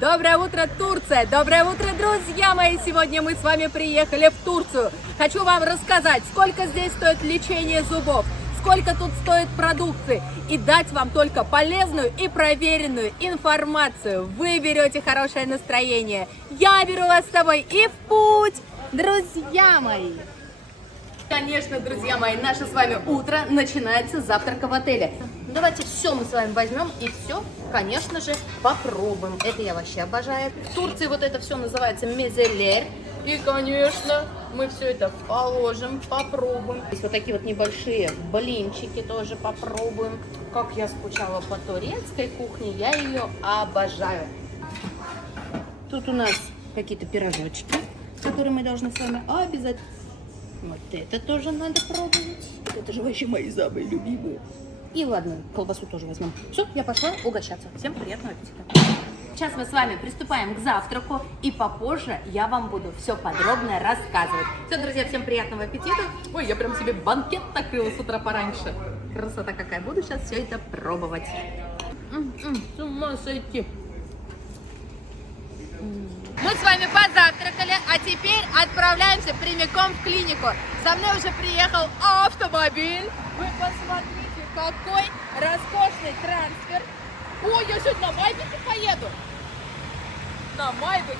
Доброе утро, Турция! Доброе утро, друзья мои! Сегодня мы с вами приехали в Турцию. Хочу вам рассказать, сколько здесь стоит лечение зубов, сколько тут стоит продукции и дать вам только полезную и проверенную информацию. Вы берете хорошее настроение, я беру вас с собой и в путь, друзья мои! Конечно, друзья мои, наше с вами утро начинается с завтрака в отеле. Давайте все мы с вами возьмем и все, конечно же, попробуем. Это я вообще обожаю. В Турции вот это все называется мезелер. И, конечно, мы все это положим, попробуем. Здесь вот такие вот небольшие блинчики тоже попробуем. Как я скучала по турецкой кухне, я ее обожаю. Тут у нас какие-то пирожочки, которые мы должны с вами обязательно... Вот это тоже надо пробовать. Это же вообще мои самые любимые. И ладно, колбасу тоже возьмем. Все, я пошла угощаться. Всем приятного аппетита. Сейчас мы с вами приступаем к завтраку. И попозже я вам буду все подробно рассказывать. Все, друзья, всем приятного аппетита. Ой, я прям себе банкет накрыла с утра пораньше. Красота какая. Буду сейчас все это пробовать. С ума сойти. Мы с вами позавтракали, а теперь отправляемся прямиком в клинику. За мной уже приехал автомобиль. Вы посмотрите, какой роскошный трансфер. Ой, я сегодня на Майбахе поеду. На Майбахе.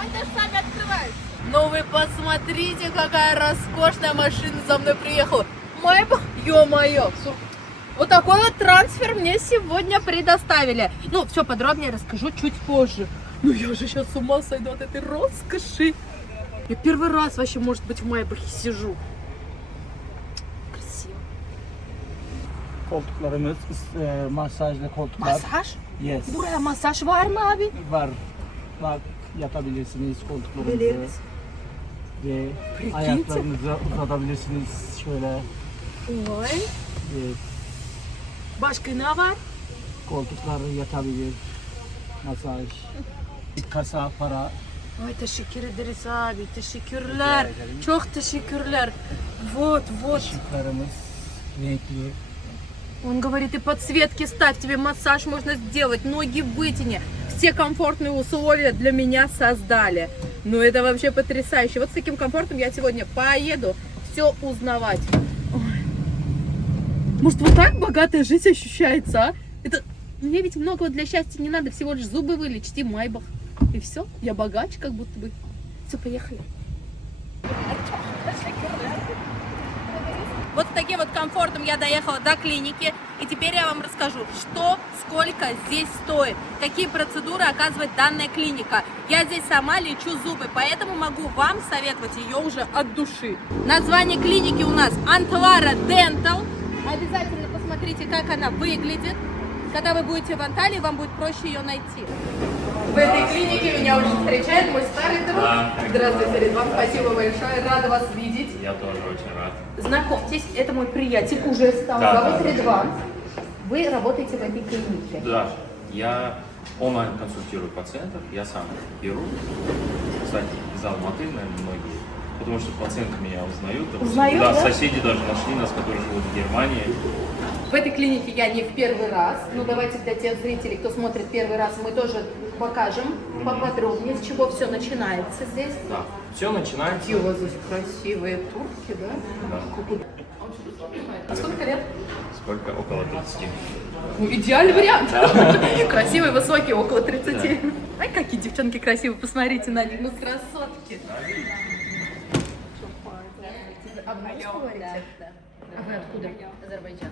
Они даже сами открываются. Но вы посмотрите, какая роскошная машина за мной приехала. Майбах, ё-моё. Вот такой вот трансфер мне сегодня предоставили. Ну, все подробнее расскажу чуть позже. Ну, я же сейчас с ума сойду от этой роскоши. Я первый раз вообще, может быть, в Майбахе сижу. Красиво. Koltuklarımız masajlı koltuklar. Массаж? Yes. Buraya massaj var mı abi? Var. Bak yatabilirsiniz koltuklarınızı. Biliriz. Ve Prikinte. ayaklarınızı uzatabilirsiniz şöyle. Ой. Evet. Başka ne var? Koltuklar yatabilir. Masaj. Kasa para. Ой, teşekkür ederiz abi. Teşekkürler. Çok teşekkürler. Вот, вот. Işıklarımız renkli. Он говорит, и подсветки ставь, тебе массаж можно сделать, ноги вытяни. Все комфортные условия для меня создали. Ну это вообще потрясающе. Вот с таким комфортом я сегодня поеду все узнавать. Ой. Может, вот так богатая жизнь ощущается, а? Это мне ведь многого для счастья не надо, всего лишь зубы вылечить и Майбах. И все, я богач как будто бы. Все, поехали. Вот с таким вот комфортом я доехала до клиники. И теперь я вам расскажу, что, сколько здесь стоит, какие процедуры оказывает данная клиника. Я здесь сама лечу зубы, поэтому могу вам советовать ее уже от души. Название клиники у нас Антвара Dental. Обязательно посмотрите, как она выглядит. Когда вы будете в Анталии, вам будет проще ее найти. В этой клинике меня уже встречает мой старый друг. Здравствуйте, Ридван, спасибо большое, рада вас видеть. Я тоже очень рад. Знакомьтесь, это мой приятель, уже стал. Да. Зовут Ридван. Вы работаете в этой клинике. Да, я онлайн консультирую пациентов, я сам беру. Кстати, из Алматы, наверное, многие. Потому что пациенты меня узнают. Узнают, да? да? Соседи даже нашли нас, которые живут в Германии. В этой клинике я не в первый раз. Ну, давайте для тех зрителей, кто смотрит первый раз, мы тоже покажем поподробнее, с чего все начинается здесь. Да, все начинается. Какие у вас здесь красивые турки, да? Да. А сколько лет? Сколько? Около 30. Ну, идеальный вариант. Красивый, высокий, около 30. Ай, какие девчонки красивые, посмотрите на них, ну красотки. А вы русский говорите? А вы откуда? Азербайджан.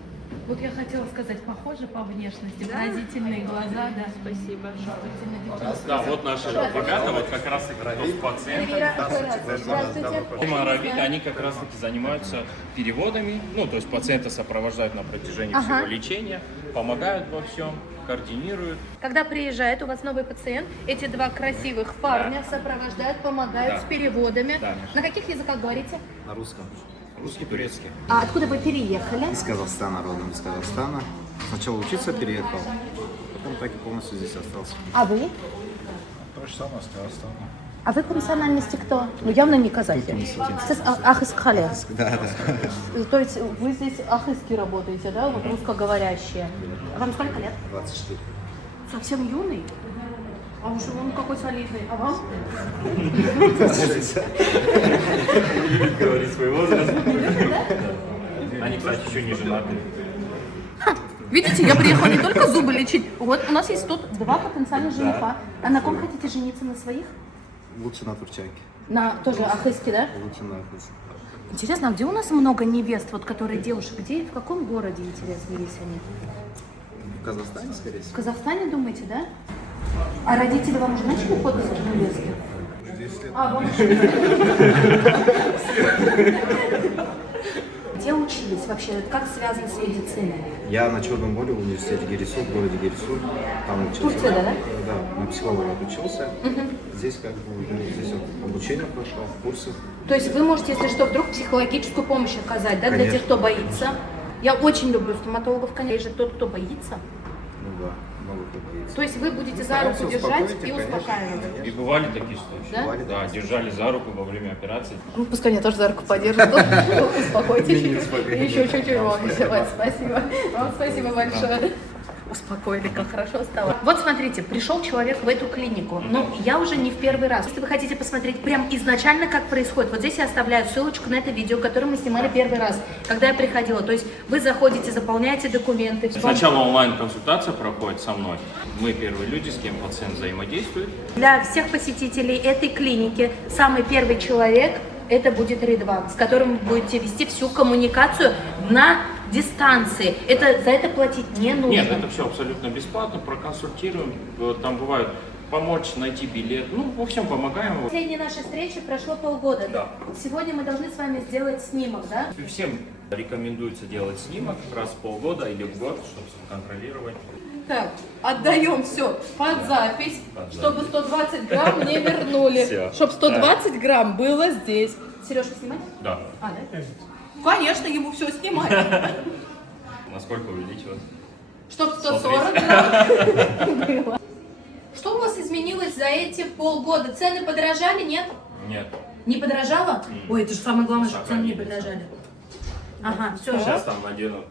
Вот я хотела сказать, похоже по внешности, выразительные глаза, да. Спасибо. Да, вот наши адвокаты, вот как раз таки тот пациент. Дима Аравит, они как раз таки занимаются переводами, ну, то есть пациента сопровождают на протяжении всего лечения, помогают во всем, координируют. Когда приезжает у вас новый пациент, эти два красивых парня сопровождают, помогают Да. с переводами. Да. На каких языках говорите? На русском. Русский, турецкий. А откуда вы переехали? Из Казахстана, родом из Казахстана. Сначала учиться переехал, потом так и полностью здесь остался. А вы? То же самое с Казахстана. А вы по национальности кто? Ну, явно не казахи. Ахыскали. Да. То есть вы здесь ахыски работаете, да? Вот русскоговорящие. А вам сколько лет? 24. Совсем юный? А уж он какой солидный. А вам? Говорит свой возраст. Они, кстати, еще не женаты. Видите, я приехала не только зубы лечить. Вот у нас есть тут 2 потенциальных жениха. А на ком хотите жениться? На своих? Лучше на турчанке. На тоже ахыски, да? Лучше на ахыски. Интересно, а где у нас много невест, вот которые девушек? Где и в каком городе, интересно, есть они? В Казахстане, скорее В всего. Казахстане, думаете, да? А родители вам уже начали подписывать невестки? 10 лет. А, вам Где учились вообще? Как связано с медициной? Я на Черном море в университете Гересу, в городе Гересу. Там учился. Турция, да? Да, на психолога отучился. Здесь как бы, ну, здесь вот обучение прошло, курсы. То есть вы можете, если что, вдруг психологическую помощь оказать, да, для Конечно. тех, кто боится. Я очень люблю стоматологов, конечно, тот, кто боится. Ну да, много кто боится. То есть вы будете за стараемся руку держать успокоить и их, конечно. успокаивать. И бывали такие случаи. Да? Да, держали за руку во время операции. Ну, пускай меня тоже за руку поддержит. Успокойте чуть-чуть. Еще чуть-чуть вам вызывать. Спасибо. Вам спасибо большое. Успокоили, как хорошо стало. Вот смотрите, пришел человек в эту клинику. Ну, я уже не в первый раз. Если вы хотите посмотреть прям изначально, как происходит, вот здесь я оставляю ссылочку на это видео, которое мы снимали первый раз, когда я приходила. То есть вы заходите, заполняете документы. Сначала онлайн-консультация проходит со мной. Мы первые люди, с кем пациент взаимодействует. Для всех посетителей этой клиники самый первый человек это будет Ридван, с которым вы будете вести всю коммуникацию на дистанции. За это платить не нужно. Нет, это все абсолютно бесплатно, проконсультируем. Там бывает помочь найти билет. Ну, во всем помогаем. Последней нашей встречи прошло полгода. Да. Сегодня мы должны с вами сделать снимок, да? Всем рекомендуется делать снимок раз в полгода или в год, чтобы контролировать. Так, отдаем все под запись, Под чтобы 120 грамм не вернули. Всё. Чтобы 120 грамм было здесь. Сережка, снимать? Да. А, да? Конечно, ему все снимать. Насколько увеличилось? Чтоб 140 грамм было. Что у вас изменилось за эти полгода? Цены подорожали, нет? Нет. Не подорожало? Ой, это же самое главное, что цены не Сохранились. подорожали. Ага, все. Сейчас там надену.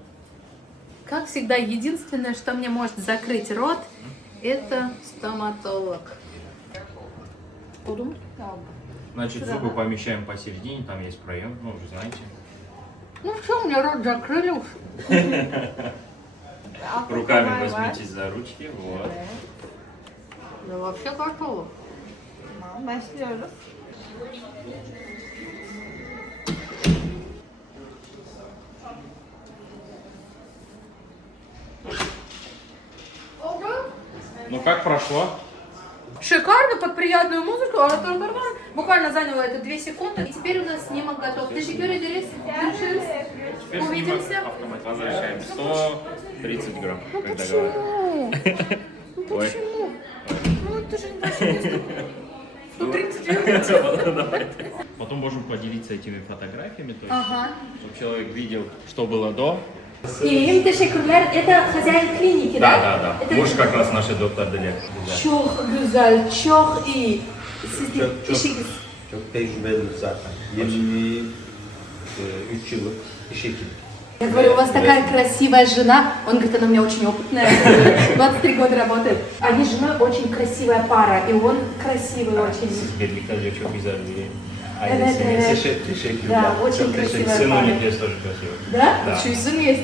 Как всегда, единственное, что мне может закрыть рот, это стоматолог. Значит, зубы помещаем посередине, там есть проем, ну, уже знаете. Ну что, мне рот закрыли уж. Руками возьмитесь за ручки, вот. Я вообще готова. Ну, как прошло? Шикарно, под приятную музыку. Буквально заняло это 2 секунды. И теперь у нас снимок готов. Ты Теперь снимок Увидимся. автомат. Возвращаем 130 грамм, Ну как почему? договорились. Ну Ой. почему? Ну это же не 130 вернется. Потом можем поделиться этими фотографиями, то есть, Ага. чтобы человек видел, что было до. İyiyim, teşekkürler. Это хозяин клиники, да? Да. Это Муж как раз наш доктор Dilek. çok güzel, çok iyi. Siz de işiniz. Çok tecrübelidir zaten. 23 yıllık iş ekibi. Я говорю, у вас такая красивая жена. Он говорит, она у меня очень опытная. 23 года работает. Они с женой очень красивая пара. И он красивый очень. Birlikte çok güzel bir Evet, ailesiniz. evet. Teşekkürler. Да, очень Çok teşekkür красивая Сын у пара. них есть тоже красивый. Да? Да. Еще и сын есть.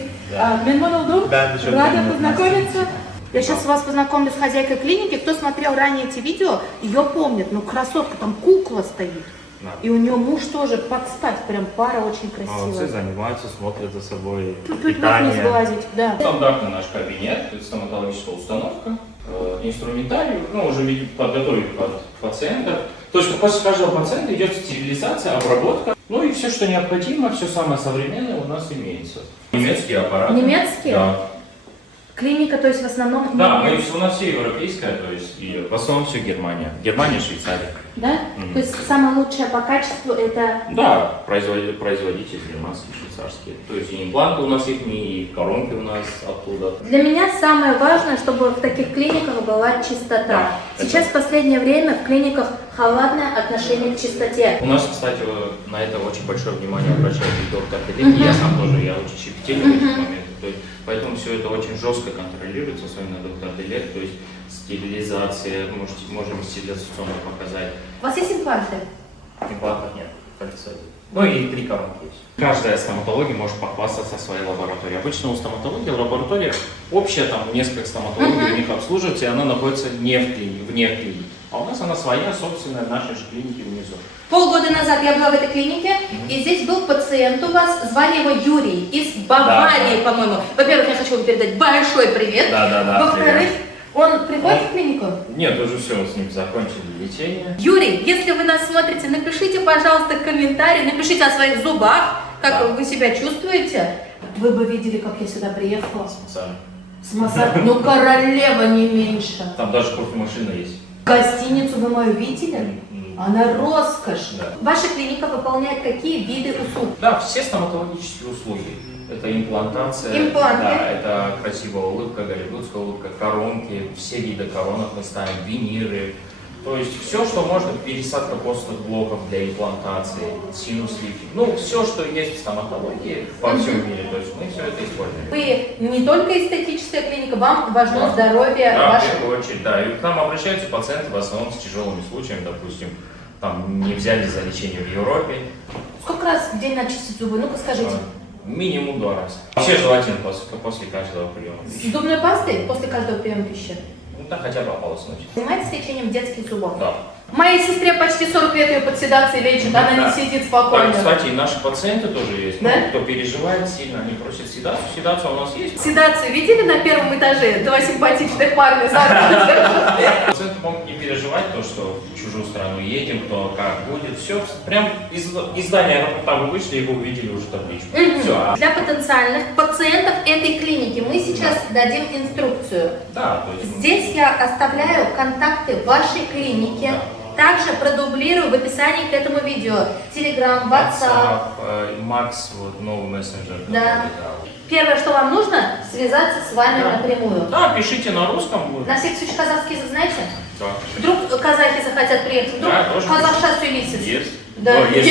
Мемон oldum. Ben de çok Рада memnun oldum. познакомиться. Я сейчас вас познакомлю с хозяйкой клиники. Кто смотрел ранее эти видео, ее помнит. Ну, красотка, там кукла стоит. Да. И у нее муж тоже под стать. Прям пара очень Молодцы, красивая. занимаются, смотрят за собой. Чуть-чуть можно сглазить, да. Стандартный наш кабинет, стоматологическая установка, инструментарий, ну, уже подготовили под пациента. То есть после каждого пациента идет стерилизация, обработка. Ну и все, что необходимо, все самое современное у нас имеется. Немецкие аппараты. Немецкие? Да. Клиника, то есть в основном... Да, у нас все европейское, то есть и в основном все Германия. Германия, Швейцария. Да? То есть самое лучшее по качеству это... Да, производитель германский, швейцарский. То есть и импланты у нас их, и коронки у нас оттуда. Для меня самое важное, чтобы в таких клиниках была чистота. Да, Сейчас в последнее время в клиниках халатное отношение к чистоте. У нас, кстати, на это очень большое внимание обращает и доктор Телеги. Я сам тоже, я очень щепетильный в этих моментах. То есть, поэтому все это очень жестко контролируется, особенно доктор Телег. То есть стерилизация, можем стерилизационно показать. У вас есть импланты? Имплантов нет, кольца. Ну и 3 коронки есть. Каждая стоматология может похвастаться своей лабораторией. Обычно у стоматологии лаборатория общая, там несколько стоматологий у них обслуживается, и она находится не в клинике, вне клиники. А у нас она своя, собственная, в нашей же клинике внизу. Полгода назад я была в этой клинике, и здесь был пациент у вас, звали его Юрий, из Баварии, по-моему. Во-первых, я хочу вам передать большой привет. Да. Во-вторых, он приходит в клинику? Нет, уже все, с ним закончили лечение. Юрий, если вы нас смотрите, напишите, пожалуйста, комментарий, напишите о своих зубах, как вы себя чувствуете. Вы бы видели, как я сюда приехала. С массажем. Ну, королева не меньше. Там даже кофемашина есть. Гостиницу вы мою видели? Она роскошь. Да. Ваша клиника выполняет какие виды услуг? Да, все стоматологические услуги. Это имплантация, Импланты. да, это красивая улыбка, голливудская улыбка, коронки, все виды коронок мы ставим, виниры. То есть все, что можно, пересадка костных блоков для имплантации, синус-лифтинг. Ну, все, что есть в стоматологии во всем мире, то есть мы все это используем. Вы не только эстетическая клиника, вам важно здоровье Да, в ваших... первую очередь, да. И к нам обращаются пациенты в основном с тяжелыми случаями, допустим, там не взяли за лечение в Европе. Сколько раз в день надо чистить зубы? Ну-ка скажите. Минимум 2 раза. Вообще желательно после каждого приема С пищи. зубной пастой после каждого приема пищи? Ну да, хотя бы ополоснуть. Занимаетесь лечением детских зубов? Да. Моей сестре почти 40 лет ее под седацией лечат, она не сидит спокойно. Так, кстати, и наши пациенты тоже есть. Да? Ну, кто переживает сильно, они просят седацию. Седация у нас есть. Седацию видели на первом этаже? Два симпатичных парня. Пациенты могут не переживать то, что в чужую страну едем, кто как будет. Все, прям из здания аэропорта вы вышли, и вы увидели уже табличку. Все. Для потенциальных пациентов этой клиники мы сейчас дадим инструкцию. Да, то есть... Здесь я оставляю контакты вашей клиники. Также продублирую в описании к этому видео. Telegram, WhatsApp. Макс, вот новый мессенджер. Да. Первое, что вам нужно, связаться с вами напрямую. Да, пишите на русском. Будет. На всякий случай казахский язык знаете? Да. Вдруг казахи захотят приехать, вдруг Да, тоже казахша сөйлейсіз. Есть. Да, О, есть.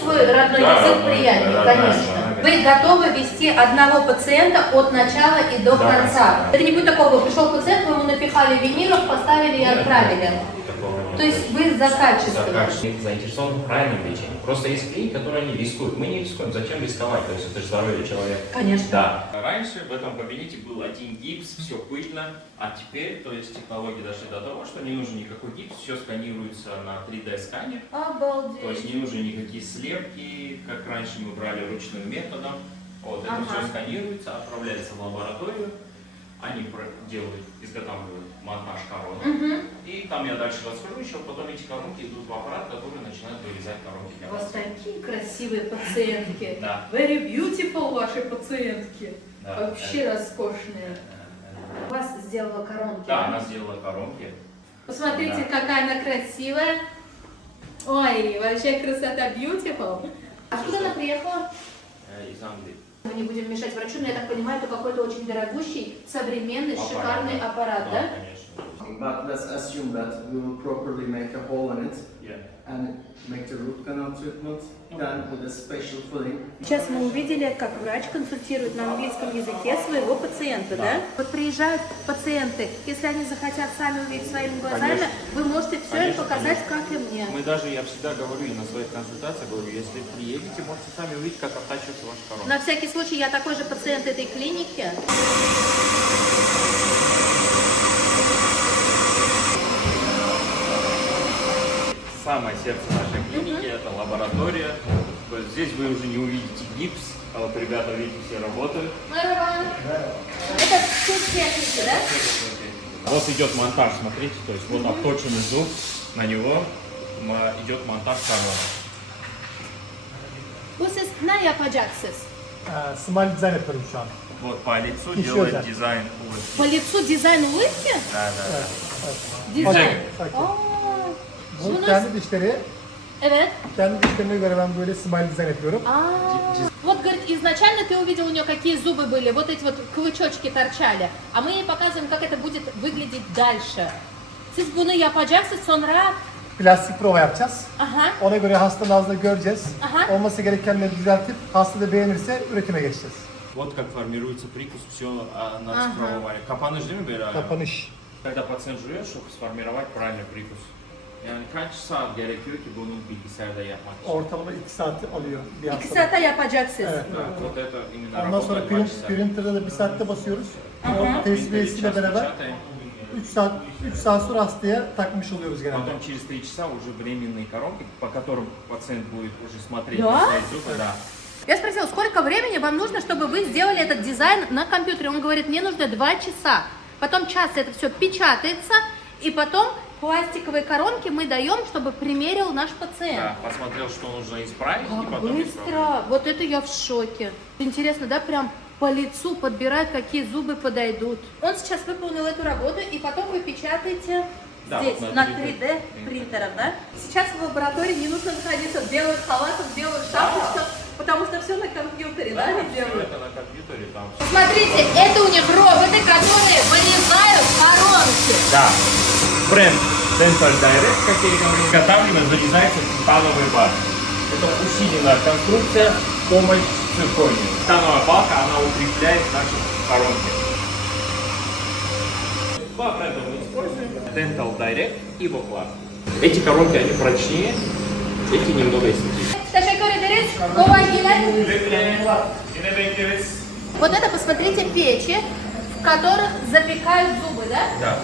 Свой родной Да, язык родной, приятнее, родная конечно. страна, Вы готовы вести одного пациента от начала и до конца. Это не будет такого, пришел пациент, вы ему напихали виниров, поставили и отправили. То есть вы за качество. Заинтересованы в правильном лечении. Просто есть клиники, которые не рискуют. Мы не рискуем. Зачем рисковать? То есть это же здоровье человека. Конечно. Да. Раньше в этом кабинете был один гипс, все пыльно, а теперь, то есть технологии дошли до того, что не нужен никакой гипс, все сканируется на 3D сканер. Обалдеть. То есть не нужны никакие слепки, как раньше мы брали ручным методом. Вот это все сканируется, отправляется в лабораторию. Они делают, изготавливают монтаж коронок. И там я дальше расскажу еще, потом эти коронки идут в аппарат, который начинает вырезать коронки для У вас вас. такие красивые пациентки. Да. Very beautiful ваши пациентки. Да. Вообще роскошные. У вас сделала коронки. Да, она сделала коронки. Посмотрите, Да. какая она красивая. Ой, вообще красота beautiful. Откуда она приехала? Из Англии. Мы не будем мешать врачу, но я так понимаю, это какой-то очень дорогущий, современный, шикарный аппарат, да? Конечно. But let's assume that we will properly make a hole in it Yeah. and make the root canal treatment, done with a special filling. Сейчас мы увидели, как врач консультирует на английском языке своего пациента, да? Вот приезжают пациенты, если они захотят сами увидеть своими глазами, Конечно. вы можете все им Конечно, показать, конечно. как и мне. Мы даже, я всегда говорю и на своих консультациях говорю, если приедете, можете сами увидеть, как обтачивается ваш коронка. На всякий случай, я такой же пациент этой клиники. Самое сердце нашей клиники это лаборатория. То есть здесь вы уже не увидите гипс, а вот ребята, видите, все работают. Это тут техники, да? Вот идет монтаж, смотрите, то есть вот обточенный зуб, на него идет монтаж коронок. Bu siz ne yapacaksınız? Smile design yapıyorum şu an. Вот по лицу Еще делает да. дизайн улыбки. По лицу дизайн улыбки? Да, да, Дизайн. Sakin. Aa, Bu bunu- kendi dişleri, Evet. kendi dişlerine göre ben böyle smile dizayn yapıyorum. Вот, говорит, изначально ты увидел у нее, какие зубы были, вот эти вот клычочки торчали, а мы ей показываем, как это будет выглядеть дальше. Siz bunu yapacaksınız sonra... Plastik prova yapacağız. Aha. Ona göre hastanın ağzında göreceğiz. Aha. Olması gerekenleri düzeltip hasta da beğenirse üretime geçeceğiz. Вот как формируется прикус, все нас пробовали. Kapanış değil mi böyle? Kapanış. Когда пациент жует, чтобы сформировать правильный прикус. Yani kaç saat gerekiyor ki bunu bilgisayarda yapmak için? Ortalama 2 saat alıyor bir 2 hasta. saate yapacaksınız. Evet. Да, вот это именно Ondan sonra работает 2 часа. printer'da da 1 saatte basıyoruz. O tesbihesiyle beraber Печатаем. 3 saat sonra hastaya takmış oluyoruz genelde. Потом через 3 часа уже временные коронки, по которым пациент будет уже смотреть Да? на свои зубы. Да. Я спросила, сколько времени вам нужно, чтобы вы сделали этот дизайн на компьютере? Он говорит, мне нужно 2 часа. Потом час это все печатается, и потом пластиковые коронки мы даем, чтобы примерил наш пациент. Да, посмотрел, что нужно исправить, и Как потом исправил. быстро! Вот это я в шоке. Интересно, да, прям по лицу подбирает, какие зубы подойдут. Он сейчас выполнил эту работу, и потом вы печатаете Да, здесь, вот на на 3D принтерах, да? Сейчас в лаборатории не нужно находиться в белых халатах, в белых шапочках, потому что все на компьютере, да, они Всё делают? это на компьютере там. Посмотрите, это у них роботы, которые вырезают коронки. Да. Бренд Dental Direct, как я и говорил, изготавливаем, вырезается титановый бар. Это усиленная конструкция, помощь цирконию. Титановая балка, она укрепляет наши коронки. Два бренда мы используем. Dental Direct и Voclar. Эти коронки, они прочнее, эти немного эстетичнее. Teşekkür ederiz. Kolay gelsin. Yine bekleriz. Вот это, посмотрите, печи, в которых запекают зубы, да? Да.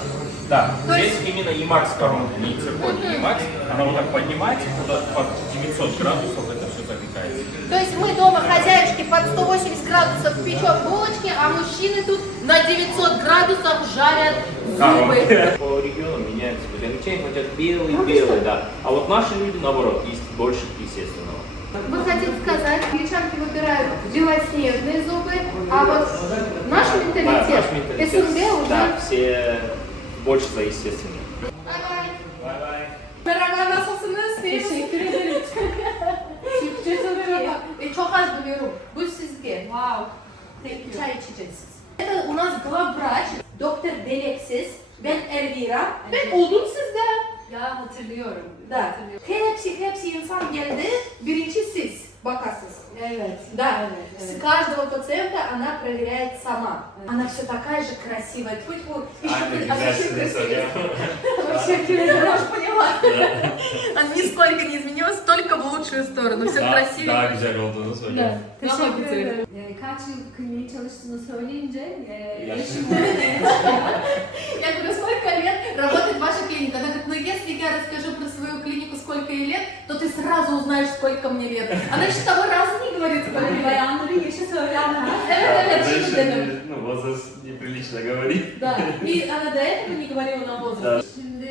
Да, То здесь именно emax коронка, не циркония, emax. Она вот так поднимается, куда под 900 градусов это все запекается. То есть мы дома, хозяюшки, под 180 градусов печем булочки, а мужчины тут на 900 градусов жарят зубы. По регионам меняется. Англичане хотят белый, да. А вот наши люди, наоборот, есть больше естественного. Вы хотите сказать, англичанки выбирают белоснежные зубы, а вот наш Да, менталитет, наш менталитет. СНГ уже... Да, все больше за естественное. Bye. Merhaba, nasılsınız? Teşekkür ederim. Türkçe çok iyi. Çok az biliyorum. Bu sizde. Wow. Çay içeceksiniz. Это у нас главврач, доктор Delexis. Ben Elvira. Ben oldum sizde. Я hatırlıyorum. Da. Hepsi insan geldi. Birinci siz bakarsınız. Evet. Да. Evet, С каждого пациента она проверяет сама. Она все такая же красивая. Тьфу-тьфу. Еще красивее. Вообще, я уж поняла. Она нисколько не изменилась, только в лучшую сторону. Все красивее. güzel olduğunu söylüyor. Teşekkür ederim. Kaç yıl kliniğe çalıştığını söyleyince eşim Я говорю, сколько лет работает ваша клиника? Она говорит, ну если я расскажу про свою клинику, сколько ей лет, то ты сразу узнаешь, сколько мне лет. Она еще того разу не говорит, сколько лет. bayanların yaşı söylenmez. Evet, şimdi dedim. Ну, возраст неприлично говорить. Да. И она до этого не говорила на возраст. Şimdi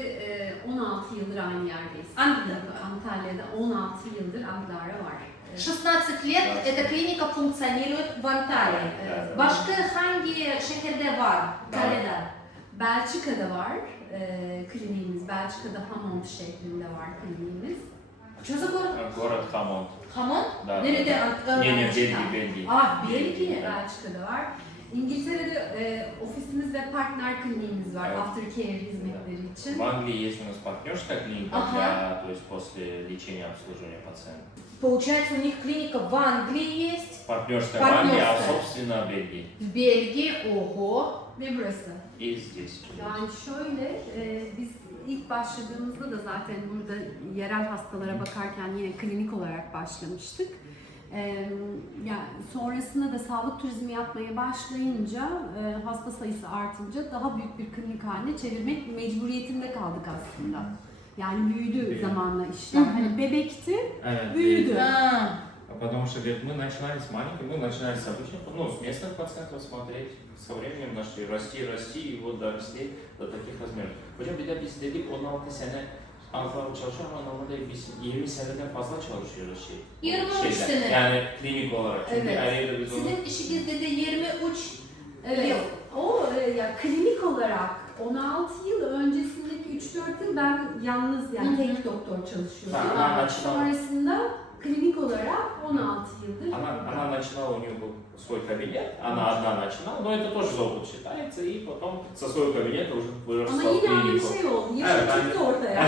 16 yıldır aynı yerdeyiz. Antalya'da 16 yıldır Akdağ'da var. 16 лет эта клиника функционирует в Анталии. Başka hangi şehirde var? Antalya'da. Belçika'da var kliniğimiz. Belçika'da Hamont şehrinde var kliniğimiz. Что за город? Город Хамон. Хамон? Да. Nerede? Не, Бельгия. Ah, Belgiya. Belçika'da var. İngiltere'de ofisimiz ve partner kliniğimiz var Evet. aftercare hizmetleri için. В Англии есть у нас партнерская клиника, Ага. для, то есть после лечения обслуживания пациента. Получается, у них клиника в Англии есть, Партнерская в Англии, а Партнерская. собственно в Бельгии. в Бельгии, ого. Ve burası. И здесь. Yani şöyle, biz ilk başladığımızda da zaten burada yerel hastalara bakarken yine klinik olarak başlamıştık. Yani sonrasında da sağlık turizmi yapmaya başlayınca, hasta sayısı artınca daha büyük bir klinik haline çevirmek mecburiyetinde kaldık aslında. Yani büyüdü zamanla işler. Hani bebekti, büyüdü. А, А потому что, говорит, мы начинали с маленьких, мы начинали с обычных, ну, с местных пациентов смотреть, со временем начали расти, и вот доросли до таких размеров. Hocam bir de biz dedik 16 sene Antalya çalışıyor ama normalde biz 20 seneden fazla çalışıyoruz 23 sene. Yani klinik olarak. Çünkü Evet. araya biz onu... Sizin işinizde de 23 Evet. yıl. O ya klinik olarak 16 yıl öncesindeki 3-4 yıl ben yalnız yani tek doktor çalışıyordum. Ha, начинала. Sonrasında klinik olarak 16 yıldır. Она начинала, у нее был свой кабинет, она одна начинала, но это тоже за опыт считается, и потом со своего кабинета уже выросла Ama в yine aynı клинику. şey oldu. Yaşı Evet, çıktı ortaya.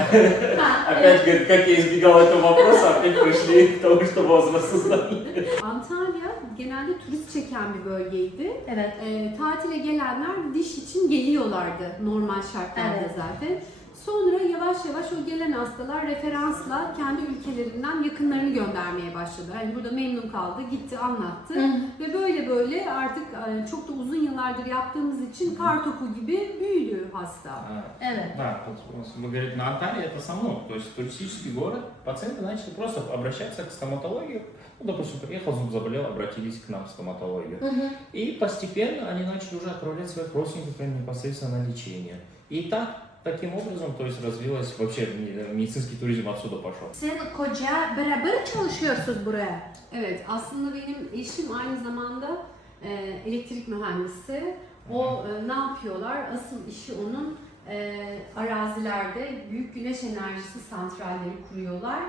Опять, говорит, как я избегал этого вопроса, опять пришли к тому, что возраст узнали. Antalya genelde turist çeken bir bölgeydi. Evet. Tatile gelenler diş için geliyorlardı normal şartlarda Evet. zaten. Sonra yavaş yavaş o gelen hastalar referansla kendi ülkelerinden yakınlarını göndermeye başladı. Hani burada memnun kaldı, gitti, anlattı. Ve böyle böyle artık çok da uzun yıllardır yaptığımız için kar topu gibi büyüdü hasta. Evet. Да, вот вы говорите, на Анталии это со мной, то есть туристический город, пациенты начали просто обращаться к стоматологии. Ну, допустим, приехал, зуб заболел, обратились к нам в стоматологию. И постепенно они начали уже отправлять своих родственников прямо непосредственно на лечение. И так, таким образом, то есть развилось вообще медицинский туризм отсюда пошел. Sen koca beraber çalışıyorsunuz buraya. Evet, aslında benim eşim aynı zamanda elektrik mühendisi. O ne yapıyorlar? Asıl işi onun arazilerde büyük güneş enerjisi santralleri kuruyorlar.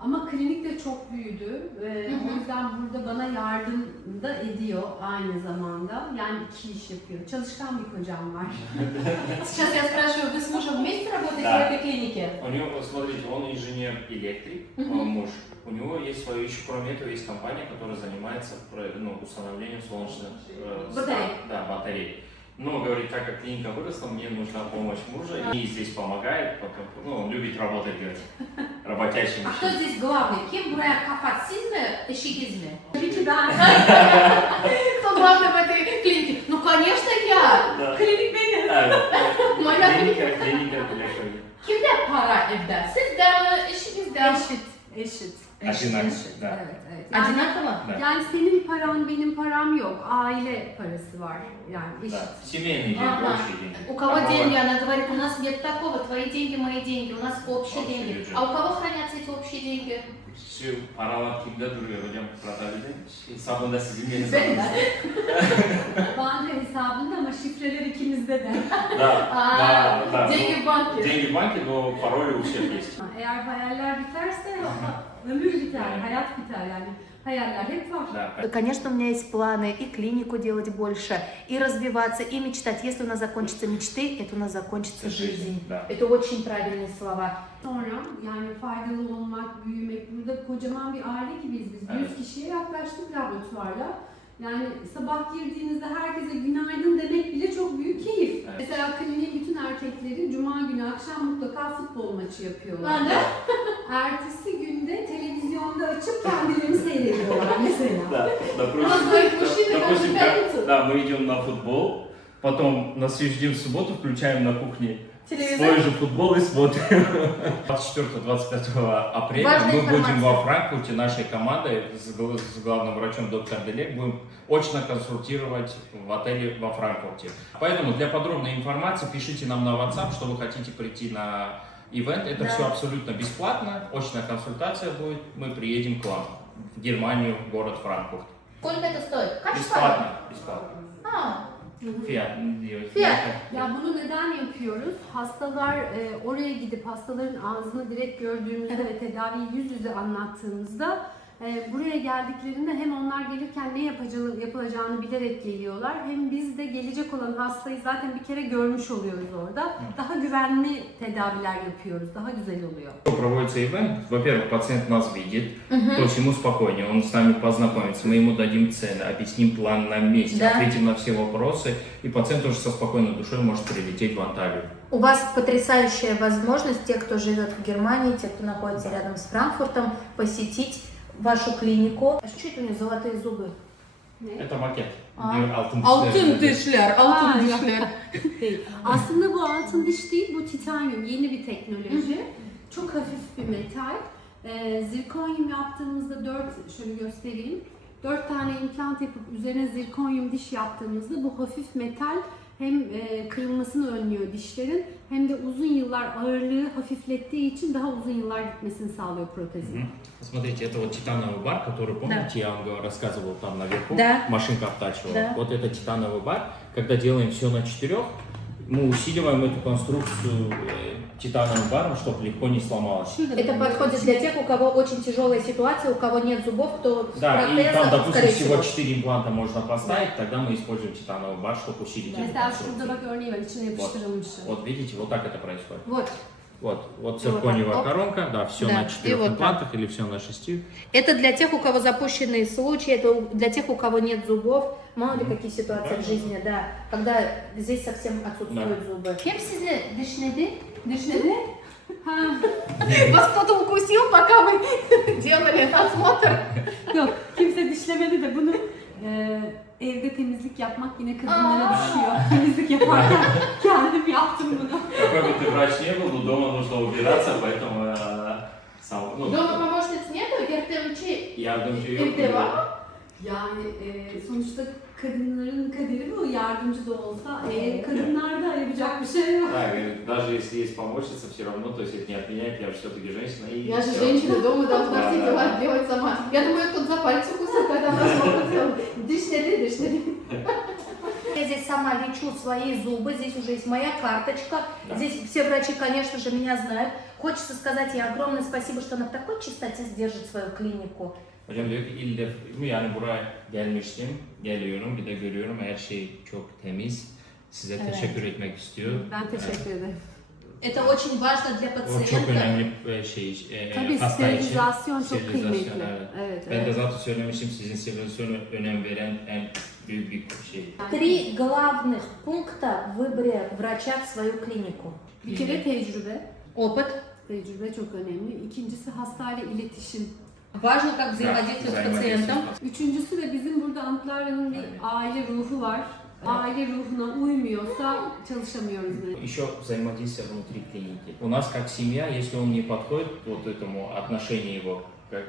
Ama klinik de çok büyüdü. O yüzden burada bana yardım da ediyor aynı zamanda. Yani iki iş yapıyor. Çalışkan bir kocam var. Сейчас я спрашиваю, вы с мужем вместе работаете Да. в этой клинике? У него, вот смотрите, он инженер-электрик, муж. У него есть свое, еще кроме этого, есть компания, которая занимается установлением солнечных Батарей. Да, батарей. Но, говорит, так как клиника выросла, мне нужна помощь мужа, и здесь помогает, ну, он любит работать, говорит, работящий А кто мужчина. здесь главный? Kim buraya kapat? Siz mi? Eşiniz mi? Tabii ki ben. Кто главный в этой клинике? Ну, конечно, я. Да. Klinik benim. Да, Моя клиника, клиника. клиника для крови. Kimde para evde? Sizde mi? Eşinizde mi? Eşit. Одинаково, да. Evet, evet. Yani, Одинаково? Да. yani senin paran, benim param yok. Aile parası var. Yani eşit. Да, семейные деньги, Ага. общие деньги. У кого А деньги? бывает- Она говорит, у нас нет такого, твои деньги, мои деньги, у нас общие Общий деньги. бюджет. А у кого хранятся эти общие деньги? Şu paralar kimde duruyor hocam? Pratavide hesabında sizin de Benim hesabınızda. Banka hesabında ama şifreler ikimizde de. Да, А, да, да. деньги в банке. Деньги в банке, но пароли у всех есть. Eğer hayaller biterse ömür biter, hayat biter yani. Hayaller hep var. Да, Конечно, у меня есть планы и клинику делать больше, и развиваться, и мечтать. Если у нас закончатся мечты, это у нас закончится жизнь. Да. Это очень правильные слова. Sonra yani faydalı olmak, büyümek, burada kocaman bir aile gibiyiz biz. 100 Evet. kişiye yaklaştık laboratuvarla. Yani sabah girdiğinizde herkese günaydın demek bile çok büyük keyif. Evet. Mesela kliniğin bütün erkekleri cuma günü akşam mutlaka futbol maçı yapıyorlar. А, да? Ertesi günde televizyonda açıp kendilerini seyrediyorlar mesela. Да, У нас двоих мужчин, и допустим, каждую пятницу. да, мы идем на футбол, потом на следующий день в субботу включаем на кухне Телевизор. свой же футбол и смотрим. 24-25 апреля Важная мы будем информация. во Франкфурте нашей командой с главным врачом доктор Делек будем очно консультировать в отеле во Франкфурте. Поэтому для подробной информации пишите нам на WhatsApp, что вы хотите прийти на ивент. Это Да. все абсолютно бесплатно, очная консультация будет. Мы приедем к вам в Германию, город Франкфурт. Сколько это стоит? Как Бесплатно, бесплатно. А, Fiyat. Fiyat. Ya bunu neden yapıyoruz? Hastalar oraya gidip hastaların ağzını direkt gördüğümüzde ve tedaviyi yüz yüze anlattığımızda buraya geldiklerinde hem onlar gelirken ne yapılacağını bilerek geliyorlar, hem biz de gelecek olan hastayı zaten bir kere görmüş oluyoruz orada. Daha güvenli tedaviler yapıyoruz, daha güzel oluyor. Проводится ивент. Во-первых, пациент нас видит, то есть ему спокойнее, он с нами познакомится, мы ему дадим цены, объясним план на месте, Да. ответим на все вопросы, и пациент уже со спокойной душой может прилететь в Анталию. У вас потрясающая возможность, те, кто живет в Германии, те, кто находится рядом с Франкфуртом, посетить вашу клинику. А что это у них золотые зубы? Это макет. А. Altın dişler. Altın dişler. Değil. Aslında bu altın diş değil, bu titanyum. Yeni bir teknoloji. Çok hafif bir metal. Zirkonyum yaptığımızda şöyle göstereyim. 4 tane implant yapıp üzerine zirkonyum diş yaptığımızda bu hafif metal hem kırılmasını önlüyor dişlerin hem de uzun yıllar ağırlığı hafiflettiği için daha uzun yıllar gitmesini sağlıyor protezin. Смотрите, это вот титановый бар, который, помните, я вам рассказывал там наверху, Да. машинка обтачивала. Да. Вот это титановый бар. Когда делаем все на 4, мы усиливаем эту конструкцию титановым баром, чтобы легко не сломалось. Şurada Это подходит для тех, у кого очень тяжелая ситуация, у кого нет зубов, кто с Да, и там, протезом, допустим, скорее всего всего. 4 импланта можно поставить, тогда мы используем титановый бар, чтобы усилить эту Mesela şurada конструкцию. bak örneği var içine yapıştırılmış. Вот видите, вот так это происходит. Вот. Вот циркониевая Оп. коронка, да, все Да, на и 4 вот имплантах или все на 6. Это для тех, у кого запущенные случаи, это для тех, у кого нет зубов, мало ли какие ситуации в жизни, да, когда здесь совсем отсутствуют зубы. Кем sizi dişledi? Dişleri. Ha. Вас кто-то укусил, пока вы делали осмотр? Yok kimse dişlemedi de bunu evde temizlik yapmak yine kadınlara düşüyor. Temizlik yaparken kendim yaptım bunu. Какой бы ты врач не был, но дома нужно убираться, поэтому Дома помощниц нету? Yardımcı yardımcı yok. evde var mı? Yani sonuçta kadınların kaderi bu, yardımcı da olsa kadınlar da yapacak bir şey yok. Да, говорит, даже если есть помощница, все равно, то есть это не отменяет, я же все-таки женщина. И Я же всё. женщина, дома должна Да, все да, дела да. делать сама. Я думаю, тут за пальцы укусил, когда она смотрела. Дышли. Я здесь сама лечу свои зубы, здесь уже есть моя карточка. Да. Здесь все врачи, конечно же, меня знают. Хочется сказать ей огромное спасибо, что она в такой чистоте сдержит свою клинику. Hocam diyor ki yani buraya gelmiştim, geliyorum, bir de görüyorum her şey çok temiz. Size Evet. teşekkür etmek istiyor. Ben teşekkür ederim. Это очень важно для O çok пациента. önemli şey Tabii hasta için. sterilizasyon çok Sterilizasyon, kıymetli. evet. Evet, Ben de evet. zaten söylemiştim, sizin sterilizasyona önem veren en büyük bir şey. 3 главных пункта в выборе врача в свою клинику. Bir kere tecrübe. Опыт. Tecrübe çok önemli. İkincisi hastayla iletişim. Важно, как взаимодействовать с пациентом. Üçüncüsü de bizim burada Antalya'nın bir aile ruhu var. Aile ruhuna uymuyorsa çalışamıyoruz. Еще взаимодействие внутри клиники. У нас как семья, если он не подходит вот этому отношению его,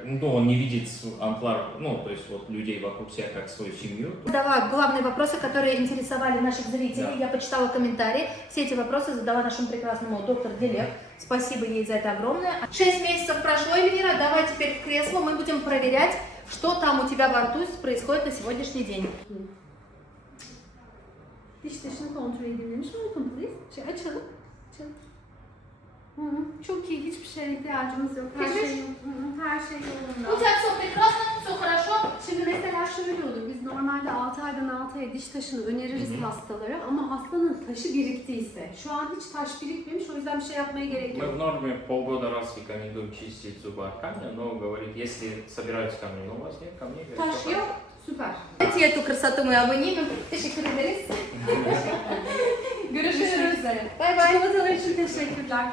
ну, он не видит амплар, ну, то есть вот людей вокруг себя как свою семью. Задавала главные вопросы, которые интересовали наших зрителей. Да. Я почитала комментарии. Все эти вопросы задала нашему прекрасному доктор Дилек. Спасибо ей за это огромное. 6 месяцев прошло, Эльвира. Давай теперь в кресло. Мы будем проверять, что там у тебя во рту происходит на сегодняшний день. Diş dışını kontrol edilmiş. Open please. Açalım. Çok iyi. Hiçbir şeye ihtiyacımız yok. Her şey, her şey yolunda. У тебя все прекрасно, все хорошо. Şimdi mesela şöyle olur. Biz normalde 6 aydan 6 ay diş taşını öneririz hastalara ama hastanın taşı biriktiyse, şu an hiç taş birikmemiş, o yüzden bir şey yapmaya gerek Мы yok. в норме полгода раз рекомендуем чистить зубы от камня, но говорит, если собираете камни, но у вас нет камней, говорит, Taş всё yok. Süper. Давайте эту красоту мы обнимем. Teşekkür ederiz. Görüşmek üzere. Bay bay. Çikolatalar için teşekkürler.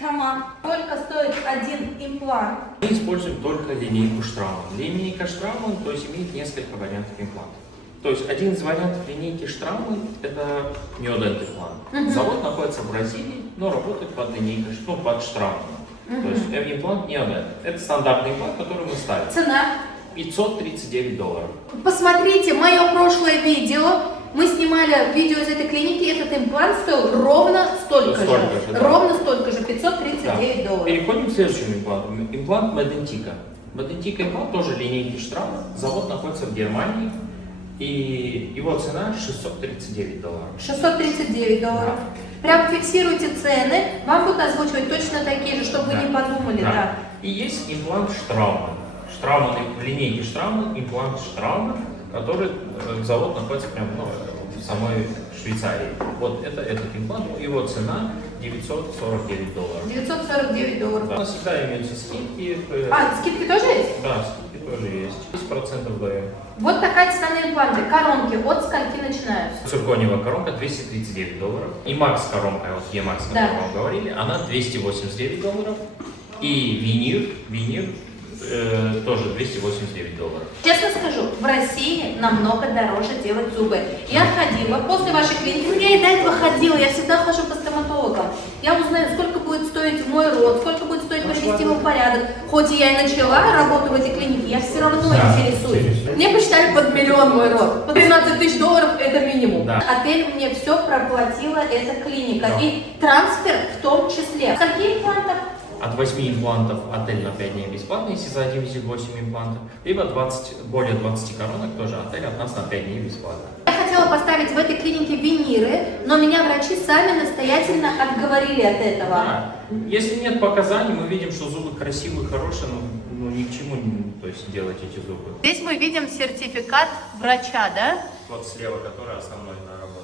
Tamam. Сколько стоит один имплант? Мы используем только линейку Штрауман. Линейка Штрауман, то есть имеет несколько вариантов имплантов. То есть один из вариантов линейки Штрауман – это неодент имплант. Завод находится в Бразилии, но работает под линейкой, ну, под Штрауман. То есть имплант неодент. Это стандартный имплант, который мы ставим. Цена? $539. Посмотрите мое прошлое видео. Мы снимали видео из этой клиники. Этот имплант стоил ровно столько же. Да. Ровно столько же. $539. Переходим к следующему импланту. Имплант Медентика. Медентика имплант тоже линейки Штрауман. Завод находится в Германии. И его цена $639. $639. Прям фиксируйте цены. Вам будут озвучивать точно такие же, чтобы вы не подумали. Да. И есть имплант Штрауман. Штрауман, в линейке Штрауман, имплант Штрауман, который завод находится прямо в самой Швейцарии. Вот это этот имплант, его цена $949. $949. Да. У нас всегда имеются скидки. А, скидки тоже есть? Да, скидки тоже есть. 10% даем. Вот такая цена на импланты. Коронки от скольки начинаются? Циркониевая коронка $239. И Макс коронка, вот E-Max, о которой вам говорили, она $289. И винир тоже $289. Честно скажу, в России намного дороже делать зубы. Я ходила после вашей клиники, я и до этого ходила, я всегда хожу по стоматологам. Я узнаю, сколько будет стоить мой род, сколько будет стоить привести его в порядок. Хоть и я и начала работу в этой клинике, я все равно интересуюсь. Мне посчитали под миллион мой род. По 12 тысяч долларов это минимум. Да. Отель мне все проплатила эта клиника. И трансфер в том числе. Какие имплантов? От 8 имплантов отель на 5 дней бесплатно, если за один визит 8 имплантов. Либо более 20 коронок, тоже отель от нас на 5 дней бесплатно. Я хотела поставить в этой клинике виниры, но меня врачи сами настоятельно отговорили от этого. Да. Если нет показаний, мы видим, что зубы красивые, хорошие, но ни к чему то есть делать эти зубы. Здесь мы видим сертификат врача, да? Вот слева, который основной на работу.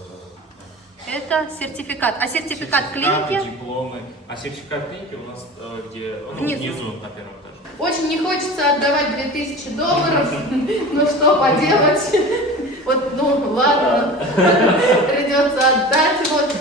Это сертификат. А сертификат клиники? Дипломы. А сертификат клиники у нас где? Внизу на первом этаже. Очень не хочется отдавать 2000 долларов. Ну что поделать? Вот, ну ладно. Придется отдать. Вот.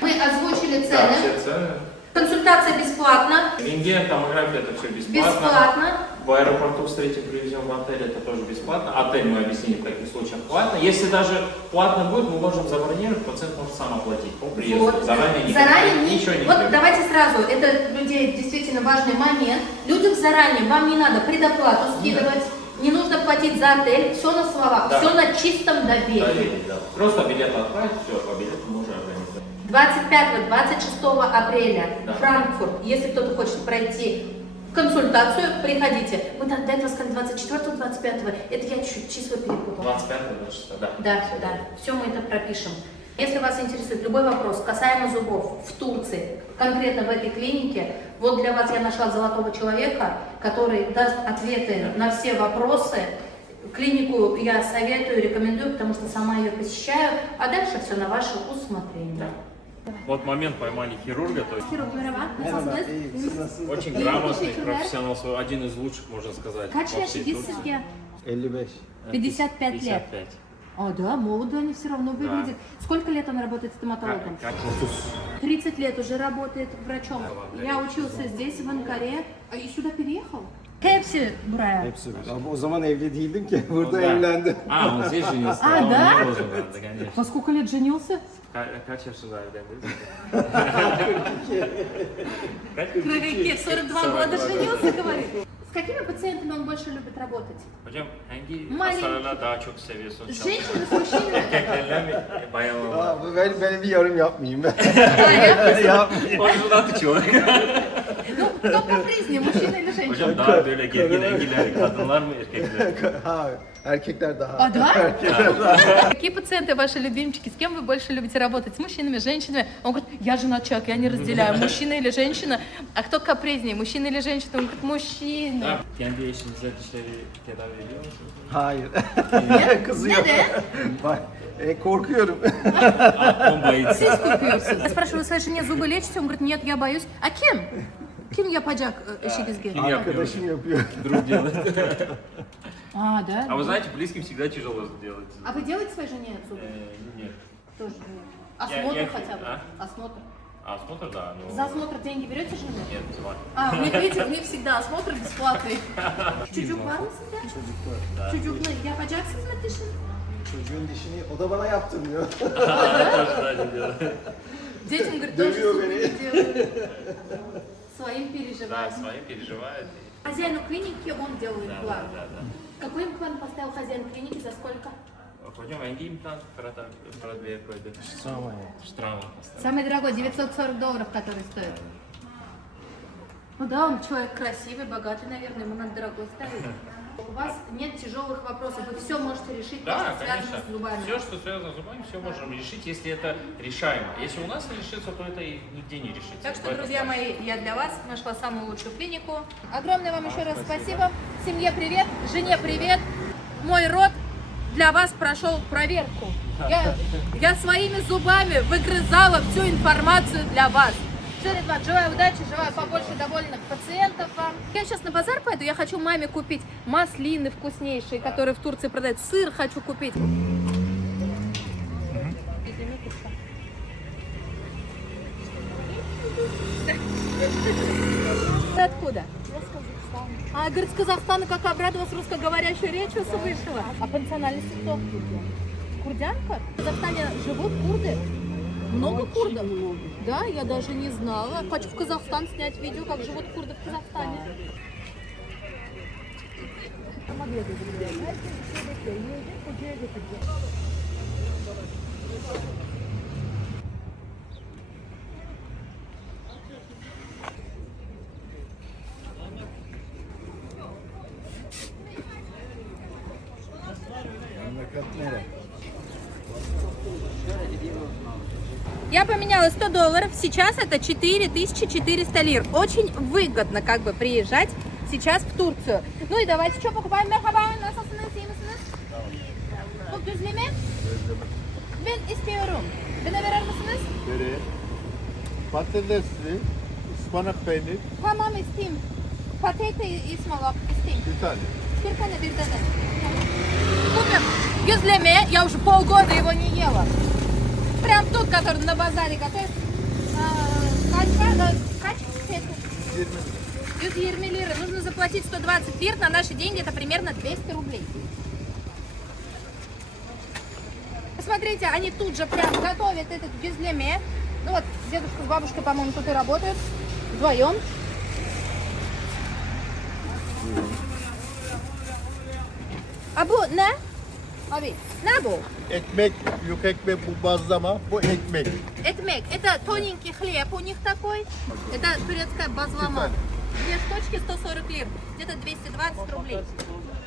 Мы озвучили Да, цены. все цены. Консультация бесплатна. Рентген, томография, это все бесплатно. Бесплатно. В аэропорту встретим, привезем в отель, это тоже бесплатно. Отель мы объяснили, в каких случаях платно. Если даже платно будет, мы можем забронировать, пациент может сам оплатить по приезду. Вот. Заранее Ничего не Вот требует. давайте сразу, это для людей действительно важный момент. Людям заранее, вам не надо предоплату скидывать, не нужно платить за отель, все на словах, Да. все на чистом доверии. Доверие, да. Просто билет отправить, все, по билету мы уже организуем. 25-26 апреля Да. Франкфурт. Если кто-то хочет пройти консультацию, приходите. Мы до этого сказали 24-25. Это я чуть-чуть число перепутала. 25-26, да. Да, да. Все мы это пропишем. Если вас интересует любой вопрос касаемо зубов в Турции, конкретно в этой клинике, вот для вас я нашла золотого человека, который даст ответы на все вопросы. Клинику я советую, рекомендую, потому что сама ее посещаю, а дальше все на ваше усмотрение. Вот момент поймали хирурга, то есть Хирург, merhaba. Nasılsınız? очень İyi, грамотный teşekkürler. профессионал, один из лучших, можно сказать. Kaç во yaş всей здесь Турции. Сергей? 55. 55 лет. 55. А, да, молодо они все равно выглядят. Сколько лет он работает стоматологом? 30 лет уже работает врачом. Я учился здесь, в Анкаре, и сюда переехал. Hepsi buraya. Hepsi. Ama o zaman evli değildim ki. Burada Да. evlendim. А, он здесь женился. А, он да? не был женат, да, конечно. Во сколько лет женился? Kaç yaşında evlendiniz? Прыгайки, 42 года женился, говорит. С какими пациентами он больше любит работать? Hocam hangi Mahalli- hastalarla daha çok seviyorsunuz çalışmayı? Женщины, с мужчинами? Erkeklerle mi? Bayanlarla mı? Aa, ben bir yorum yapmayayım ben. Oyuncudan tutuyor. Ну, кто попризнее, мужчина или женщина? Hocam daha böyle gergin engiler, kadınlar mı erkekler? Ha, erkekler daha. А, да? Какие пациенты ваши любимчики? С кем вы больше любите работать? С мужчинами, женщинами? Он говорит, я женат человек, я не разделяю, мужчина или женщина. А кто капризнее, мужчина или женщина? Он говорит, мужчина. Ha, kendi eşinize dişleri tedavi ediyor musunuz? Hayır. Kızıyor. Bak, korkuyorum. Он боится. Я спрашиваю, своей жене зубы лечите? Он говорит, нет, я боюсь. А кем? Кем я подяк Шигизге? Kim yapıyor? Arkadaşım yapıyor. Друг делает. А, да? А вы знаете, близким всегда тяжело делать. А вы делаете своей жене зубы? Нет. Тоже нет. Я- Осмотр я- хотя бы? а? Осмотр. А осмотр, да. Ну, За осмотр деньги берете жене? Нет, звонок. А, у них, видите, у них всегда осмотр бесплатный. Çocuk var mı sizde? Çocuk ne? Yapacaksınız mı dişini? Çocuğun dişini o da bana yaptırmıyor. Детям, говорит, Дövüyor тоже beni. зубы делают. Своим Да, переживаем. свои переживают. Хозяину клиники он делал Да, имплант. да, да. Какой имплант поставил хозяин клиники, за сколько? Hocam hangi implant Fırat'a koydu? Штраум. Самый дорогой, $940, который стоит. Ну да, он человек красивый, богатый, наверное, ему надо дорогой ставить. У вас нет тяжелых вопросов, вы все можете решить, то, Да, что связано конечно. с зубами. Все, что связано с зубами, все можем решить, если это решаемо. Если у нас не решится, то это и нигде не решится. Так что, В этом друзья плане. мои, я для вас нашла самую лучшую клинику. Огромное вам еще раз спасибо. Семье привет, жене привет. Мой род для вас прошел проверку. Я своими зубами выгрызала всю информацию для вас. Все, ребят, желаю удачи, желаю побольше довольных пациентов вам. Я сейчас на базар пойду, я хочу маме купить маслины вкуснейшие, которые в Турции продают. Сыр хочу купить. Ты откуда? А, говорит, с Казахстана, как обрадовалась русскоговорящей речью слышала. А по национальности кто? Курдянка? В Казахстане живут курды? Много курдов? Да, я даже не знала. Хочу в Казахстан снять видео, как живут курды в Казахстане. Я поменяла $100, сейчас это 4400 лир. Очень выгодно как бы приезжать сейчас в Турцию. Ну и давайте что покупаем? Merhaba, nasılsınız, iyi misiniz? Bu düzleme? Ben istiyorum. Bana verir misiniz? Vereyim. Patatesli, ıspanak peynir, Tamam isteyeyim. Patates ıspanak isteyeyim. bir tane. Bir tane bir tane. Купим юзлеме, я уже полгода его не ела. Прям тут, который на базаре готовят. Кач, 120 лир. Нужно заплатить 120 лир. На наши деньги это примерно 200 рублей. Посмотрите, они тут же прям готовят этот юзлеме. Ну вот, дедушка с бабушкой, по-моему, тут и работают. Вдвоем. А bu ne? Abi, ne bu? Ekmek, yük ekmek bu bazlama, bu ekmek. Экмек. Это тоненький хлеб у них такой. Это турецкая базлама. Две штучки 140 лир. Где-то 220 рублей.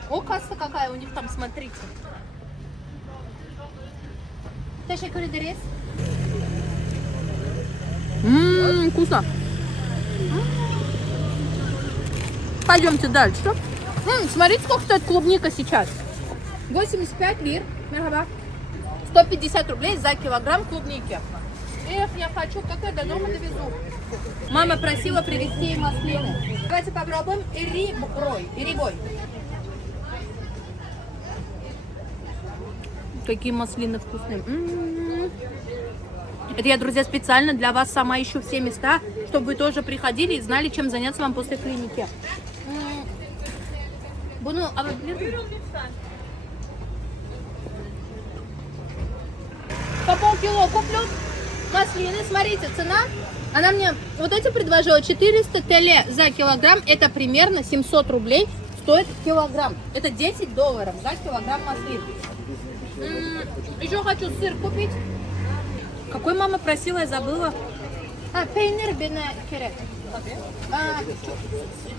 О, касса какая у них там, смотрите. Teşekkür ederiz. Вкусно. Пойдемте дальше. Смотрите, сколько стоит клубника сейчас. 85 лир. Мерхаба. 150 рублей за килограмм клубники. Эх, я хочу, как я до дома довезу. Мама просила привезти ей маслины. Давайте попробуем ирибой. Какие маслины вкусные. Это я, друзья, специально для вас сама ищу все места, чтобы вы тоже приходили и знали, чем заняться вам после клиники. Bunu alabilir miyim? По полкило куплю маслины. Смотрите, цена. Она мне вот эти предложила 400 TL за килограмм. Это примерно 700 рублей стоит килограмм. Это $10 за килограмм маслин. Еще хочу сыр купить. Какой мама просила, я забыла. Peynir bana gerek.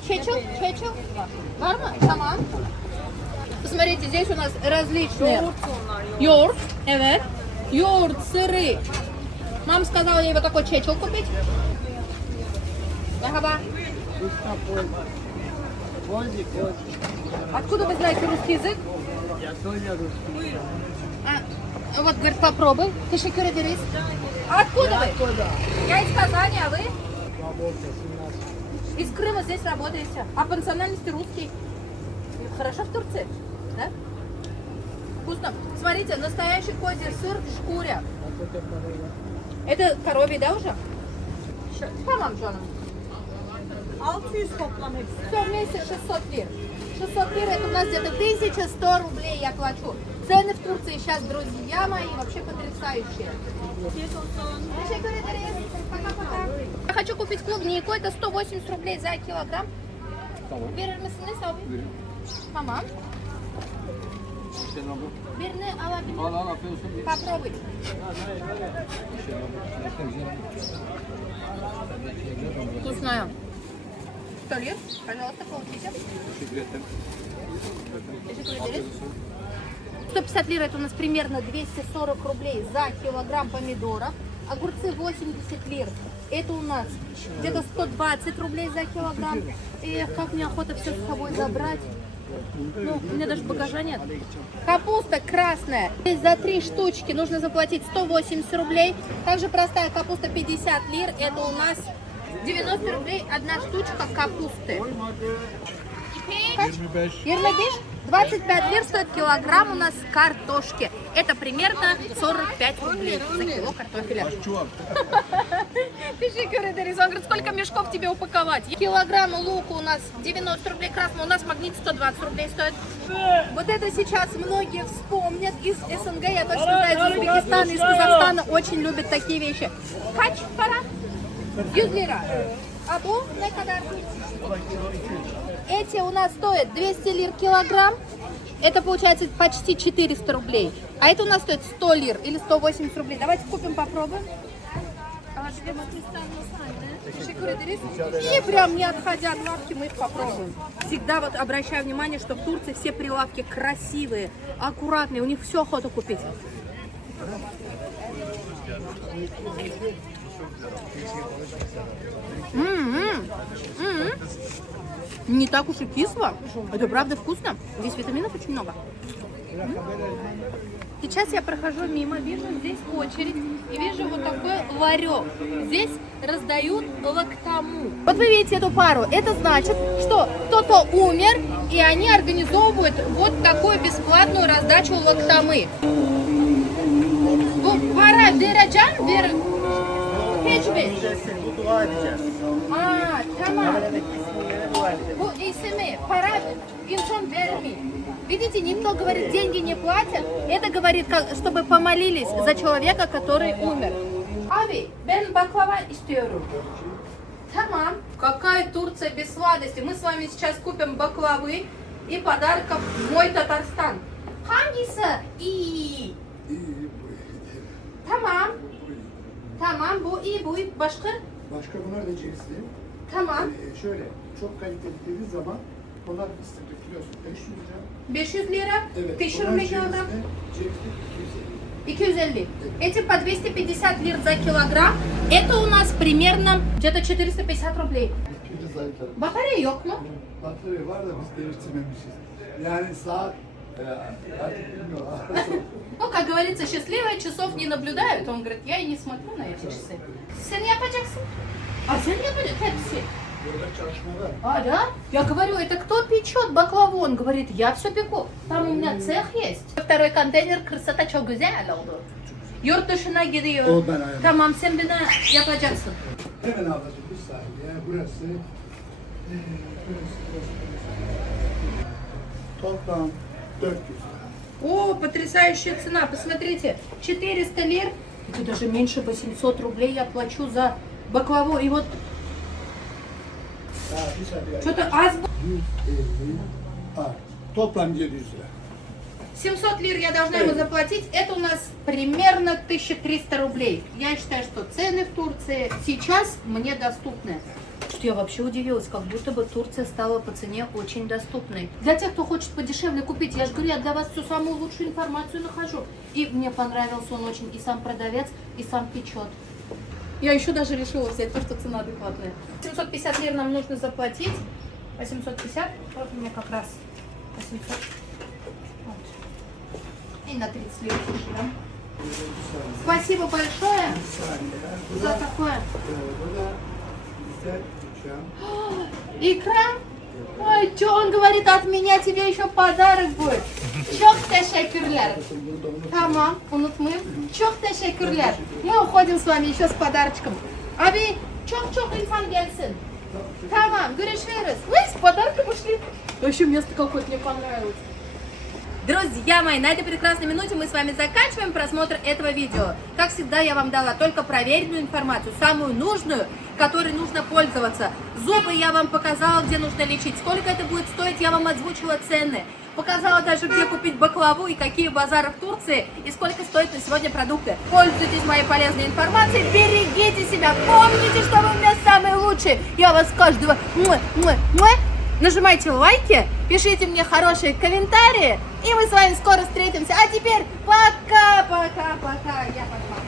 Чечил? Var mı? Tamam. Посмотрите, здесь у нас различные. Йогурт, evet. Йогурт, сыры. Мама сказала ей вот такой чечил купить. Merhaba. Откуда вы знаете русский язык? Вот, говорит, попробуй. Teşekkür ederiz. Откуда вы? Я из Казани, а вы? Из Крыма здесь работаете. А по национальности русский. Хорошо в Турции? Да? Вкусно. Смотрите, настоящий козий сыр в шкуре. Это коровий, да, уже? Tamam canım. 600 toplam hepsi. Все вместе 600 лир. 600 лир это у нас где-то 1100 рублей я плачу. Цены в Турции сейчас, друзья мои, вообще потрясающие. Я хочу купить клубнику, это 180 рублей за килограмм. Verir misiniz abi? Tamam. Birini alabilir. Попробуй. Вкусная. 100 лир, пожалуйста, получите. 150 лир это у нас примерно 240 рублей за килограмм помидоров. Огурцы 80 лир. Это у нас где-то 120 рублей за килограмм. Эх, как мне охота все с собой забрать. Ну, у меня даже багажа нет. Капуста красная. Здесь за 3 штучки нужно заплатить 180 рублей. Также простая капуста 50 лир. Это у нас 90 рублей одна штучка капусты. 25 лир стоит килограмм у нас картошки. Это примерно 45 рублей за кило картофеля. Teşekkür ederiz. Он говорит, сколько мешков тебе упаковать? Килограмм лука у нас 90 рублей красного, у нас магнит 120 рублей стоит. Вот это сейчас многие вспомнят из СНГ, я точно знаю, из Узбекистана, из Казахстана очень любят такие вещи. Kaç para? 100 лира. А bu ne kadar? Эти у нас стоят 200 лир килограмм. Это получается почти 400 рублей. А это у нас стоит 100 лир или 180 рублей. Давайте купим, попробуем. И прям не отходя от лавки мы их попробуем. Всегда вот обращаю внимание, что в Турции все прилавки красивые, аккуратные, у них все охота купить. Не так уж и кисло. Это правда вкусно. Здесь витаминов очень много. Сейчас я прохожу мимо, вижу здесь очередь и вижу вот такой ларек. Здесь раздают лактаму. Вот вы видите эту пару. Это значит, что кто-то умер, и они организовывают вот такую бесплатную раздачу лактамы. Bu para vereceğim, ver. Hiç ver. Tamam. Bu ismi, para insan vermiyor. Видите, никто говорит, деньги не платят. Это говорит, чтобы помолились за человека, который умер. Abi, ben baklava istiyorum. Tamam. Какая Турция без сладости? Мы с вами сейчас купим баклавы и подарков в мой Татарстан. Hangisi iyi? Tamam. Tamam, bu iyi, bu iyi. Başka? Başka bunlar da cinsli. Tamam. Şöyle çok kaliteli dediği zaman onlar fıstıklı kilosu 500 lira. 500 лира, Evet. 1000 onlar рублей cevizli, килограмм. cevizli 250. 250. Эти по 250 лир за килограмм. Это у нас примерно где-то 450 рублей. Bir de zayıflar. Batarya yok mu? Batarya var da biz değiştirmemişiz. Yani saat artık bilmiyorum. Ну, как говорится, счастливые часов не наблюдают. Он говорит, я и не смотрю на эти часы. Sen yapacaksın? А sen yapacaksın? Hepsi. Burada çalışmalar. А, да? Я говорю, это кто печет баклаву? Он говорит, я все пеку. Там у меня цех есть. Второй контейнер, красота çok güzel oldu. Yurt dışına gidiyor. O ben ayarladım. Tamam, sen bana yapacaksın. Hemen ablacığım bir saniye. Burası toplam 400 lira. О, потрясающая цена. Посмотрите, 400 лир. Это даже меньше 800 рублей я плачу за баклаву. И вот Daha bir saniye. что-то аз... 150 art. Toplam 700 lira. 700 лир я должна ему заплатить. Это у нас примерно 1300 рублей. Я считаю, что цены в Турции сейчас мне доступны. Что я вообще удивилась, как будто бы Турция стала по цене очень доступной. Для тех, кто хочет подешевле купить, я же говорю, я для вас всю самую лучшую информацию нахожу. И мне понравился он очень, и сам продавец, и сам печет. Я еще даже решила взять то, что цена адекватная. 750 лир нам нужно заплатить. 850, вот у меня как раз 800. Вот. И на 30 лир да? Спасибо большое за такое. Burada bizde uçağın Икра? Ой, что он говорит, от меня тебе еще подарок будет. Çok teşekkürler. Tamam, unutmayın. Çok teşekkürler. Мы уходим с вами еще с подарочком. Abi, çok инсан gelsin. Tamam, görüşürüz. Вы с подарком ушли. Вообще место какое-то мне понравилось. Друзья мои, на этой прекрасной минуте мы с вами заканчиваем просмотр этого видео. Как всегда, я вам дала только проверенную информацию, самую нужную, которой нужно пользоваться. Зубы я вам показала, где нужно лечить. Сколько это будет стоить, я вам озвучила цены. Показала даже, где купить баклаву и какие базары в Турции, и сколько стоят на сегодня продукты. Пользуйтесь моей полезной информацией, берегите себя, помните, что вы у меня самые лучшие. Я вас каждого... Нажимайте лайки, пишите мне хорошие комментарии, и мы с вами скоро встретимся. А теперь пока-пока-пока. Я пошла.